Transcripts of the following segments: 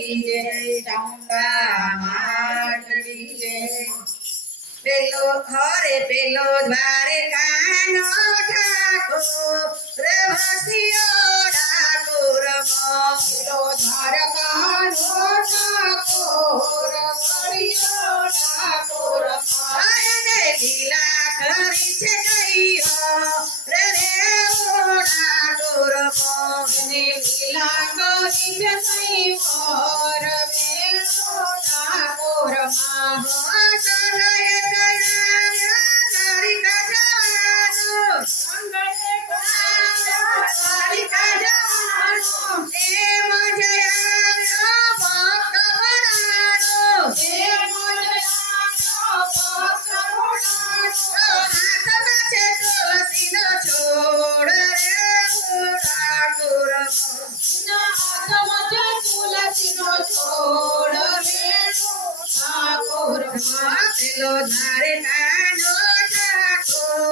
કી જય ચામુંડા માત કી જય પેલો દ્વારે કાનો ઠાકોર વસિયો ઠાકોર પેલો દ્વાર કાનો ઠાકોર વસિયો ઠાકોર અને લીલા કરી છે કૈયો રે ઠાકોર ને લીલા કરી છે કૈયો રે ઠાકોર માં પેલો ધારે કાનો ઠાકોર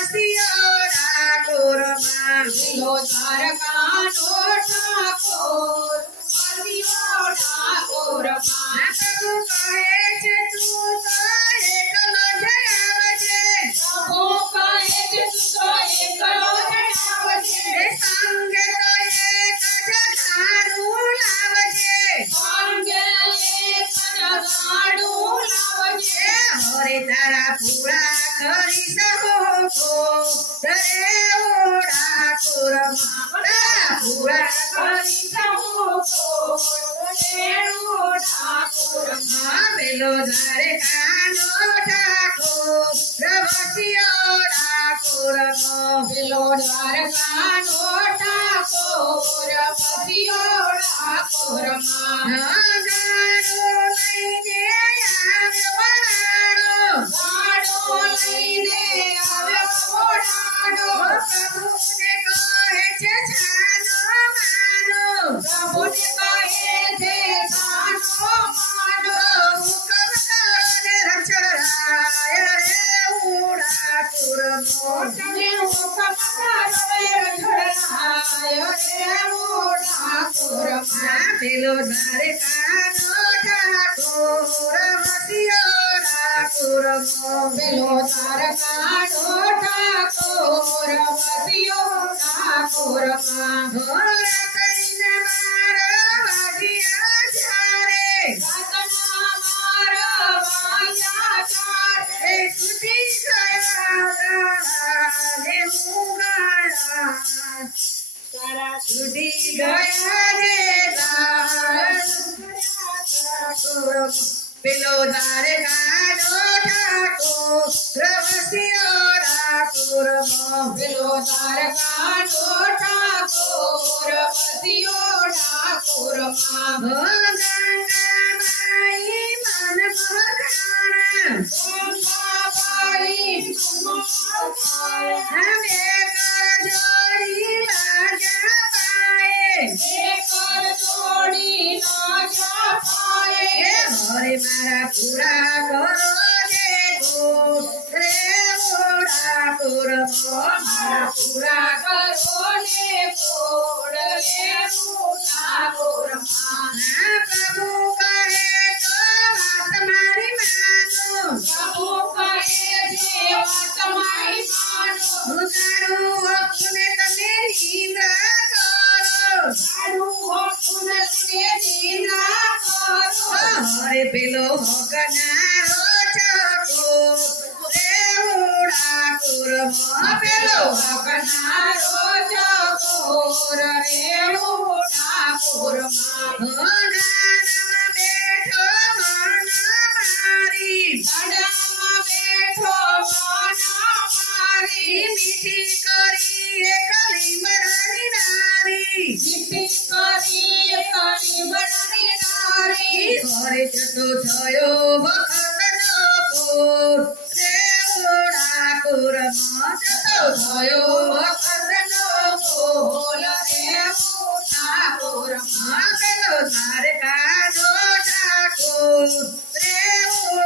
વસિયો ઠાકોર માં પેલો ધાર કાનો ઠાકોર વસિયો ઠાકોર માં પ્રભુ કહે છે તું તો એકલો જણાવજે પ્રભુ કહે છે તું તો એકલો જણાવજે સંગે તો એક જ ઝાડું લાવજે સંગે એક જ ઝાડું હરે તારા પૂરા કરી શકો રે ઠાકોર મારા પૂરા કરી શકો રે ઠાકોર માં પેલો ધારે કાનો ઠાકોર વસિયો ઠાકોર પેલો દ્વાર કાનો ઠાકોર વસિયો ઠાકોર માં પેલો ધારે કાનો ઠાકોર વસિયો ઠાકોર પેલો ધાર કાનો ઠાકોર વસિયો ઠાકોર માં છૂટી ગયા રે પેલો ધારે કાનો ઠાકોર વસિયો ઠાકોર પેલો ધાર કાનો ઠાકોર વસિયો ઠાકોર ગંગાબાઈ મન ગંગાબાઈ હમે કર જોડી લાગ્યા પાએ કર જોડી લાગ્યા પાએ હરે મારા પૂરા કરો દેખો રે ઠાકોર મારા પૂરા કરો દેખો રે ઠાકોર પ્રભુ કહે તો વાત મારી માનો પ્રભુ કહે છે વાત મારી માનો તારું હકને તમે નિંદા કરો તારું હકને તમે નિંદા કરો હરે પેલો હકનારો ચકો રે ઠાકોર પેલો હકનારો ચકો રે ઠાકોર માં બેઠો મન મારી ગડામાં બેઠો મન મારી મીઠી કરી કલી મરાની નારી મીઠી કરી કલી મરાની નારી ઘરે જતો થયો વખત નકોર રે ઠાકોર માં જતો થયો વખત નકોર રે ઠાકોર માં પેલો ધાર કાનો ઠાકોર રે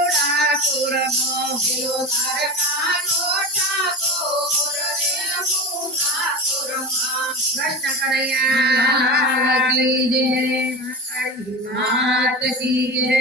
ઠાકોર માં પેલો ધાર કાનો ઠાકોર રે ઠાકોર માં કૃષ્ણ કનૈયા કી જય કાળી માત કી જય